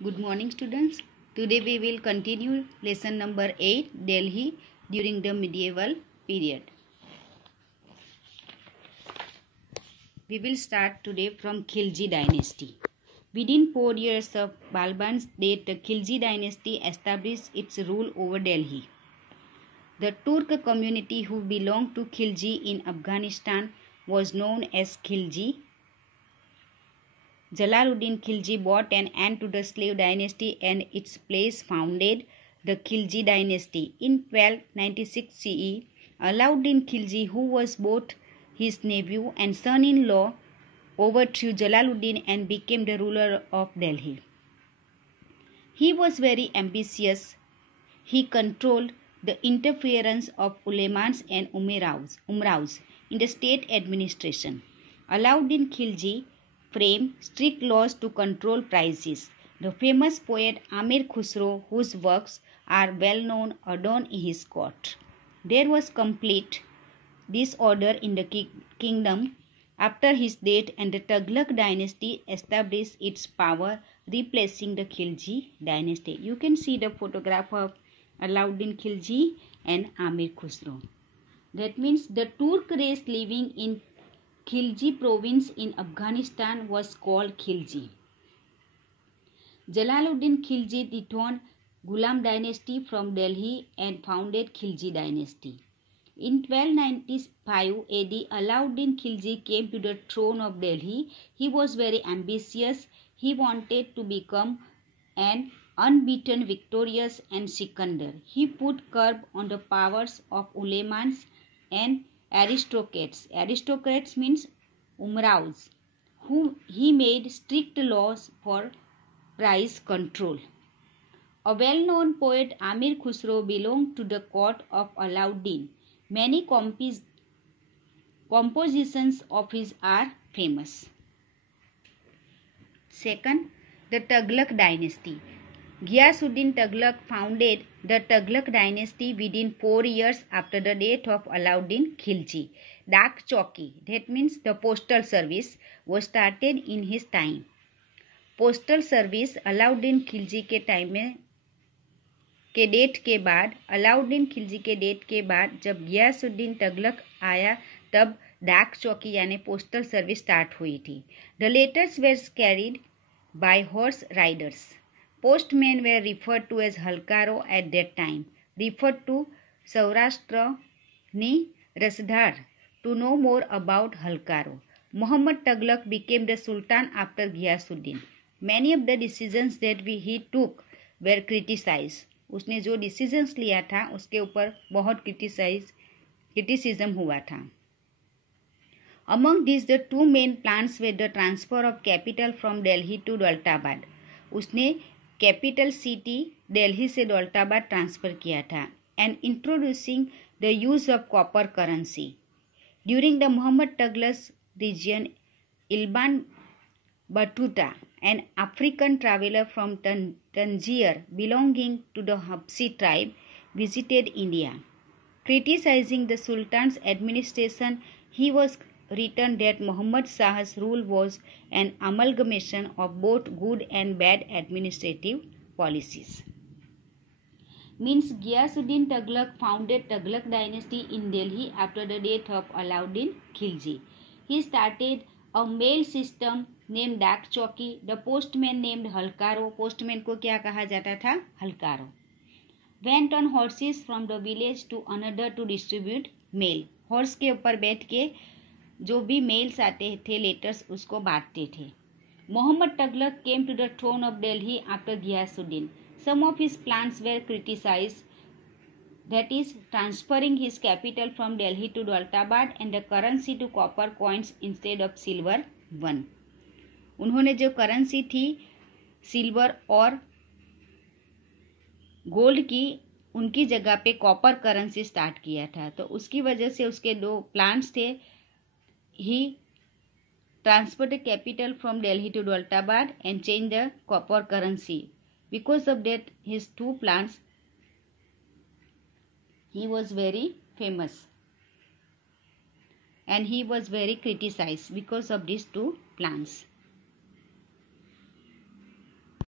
Good morning, students. Today we will continue lesson number 8, Delhi during the medieval period. We will start today from Khilji dynasty. Within 4 years of Balban's date, the Khilji dynasty established its rule over Delhi. The Turk community who belonged to Khilji in Afghanistan was known as Khilji. Jalaluddin Khilji brought an end to the slave dynasty and its place founded the Khilji dynasty. In 1296 CE, Alauddin Khilji, who was both his nephew and son-in-law, overthrew Jalaluddin and became the ruler of Delhi. He was very ambitious. He controlled the interference of ulemas and umraus in the state administration. Alauddin Khilji framed strict laws to control prices. The famous poet Amir Khusro, whose works are well known, adorned his court. There was complete disorder in the kingdom after his death, and the Tughlaq dynasty established its power, replacing the Khilji dynasty. You can see the photograph of Alauddin Khilji and Amir Khusro. That means the Turk race living in Khilji province in Afghanistan was called Khilji. Jalaluddin Khilji dethroned Ghulam dynasty from Delhi and founded Khilji dynasty. In 1295 AD, Alauddin Khilji came to the throne of Delhi. He was very ambitious. He wanted to become an unbeaten, victorious and Sikandar. He put curb on the powers of ulemas and aristocrats. Aristocrats means umraus, who he made strict laws for price control. A well-known poet, Amir Khusro, belonged to the court of Alauddin. Many compositions of his are famous. Second, the Tughlaq dynasty. Ghiyasuddin Tughlaq founded the Tughlaq dynasty within 4 years after the death of Alauddin Khilji. Dak Chowki, that means the postal service, was started in his time. Postal service Alauddin Khilji के time में के date के बाद अलाउद्दीन खिलजी के date के बाद जब गियासुद्दीन तगलक आया तब डाक चौकी यानी पोस्टल सर्विस स्टार्ट हुई थी. The letters were carried by horse riders. Postmen were referred to as halkaro at that time, referred to Saurashtrani Rasdar. To know more about halkaro, Muhammad Tughlaq became the Sultan after Ghiyasuddin. Many of the decisions that he took were criticized. उसने जो decisions लिया था उसके ऊपर बहुत criticism हुआ था. Among these, the two main plans were the transfer of capital from Delhi to Daulatabad. उसने कैपिटल सिटी दिल्ली से दौलताबाद ट्रांसफ़र किया था. And introducing the use of copper currency. During the Mohammad Tughlaq's region, Ibn Battuta, an African traveler from Tangier belonging to the Habsi tribe, visited India. Criticizing the Sultan's administration, he was written that Muhammad Shah's rule was an amalgamation of both good and bad administrative policies. Means Ghiyasuddin Tughlaq founded Tughlaq dynasty in Delhi after the death of Alauddin Khilji. He started a mail system named Dak Chowki. The postman named Halkaro. Postman को क्या कहा जाता था? Halkaro. Went on horses from the village to another to distribute mail. Horse के ऊपर बैठ के जो भी मेल्स आते थे, लेटर्स, उसको बांटते थे. Mohammad Tughlaq came to the throne of Delhi after Ghiyasuddin. Some of his plans were criticised, that is transferring his capital from Delhi to Daulatabad and the currency to copper coins instead of silver one. उन्होंने जो currency थी silver और gold की, उनकी जगह पे copper currency start किया था. तो उसकी वजह से उसके दो प्लान्स थे. He transferred the capital from Delhi to Daulatabad and changed the copper currency. Because of that, his two plans, he was very famous and he was very criticized because of these two plans.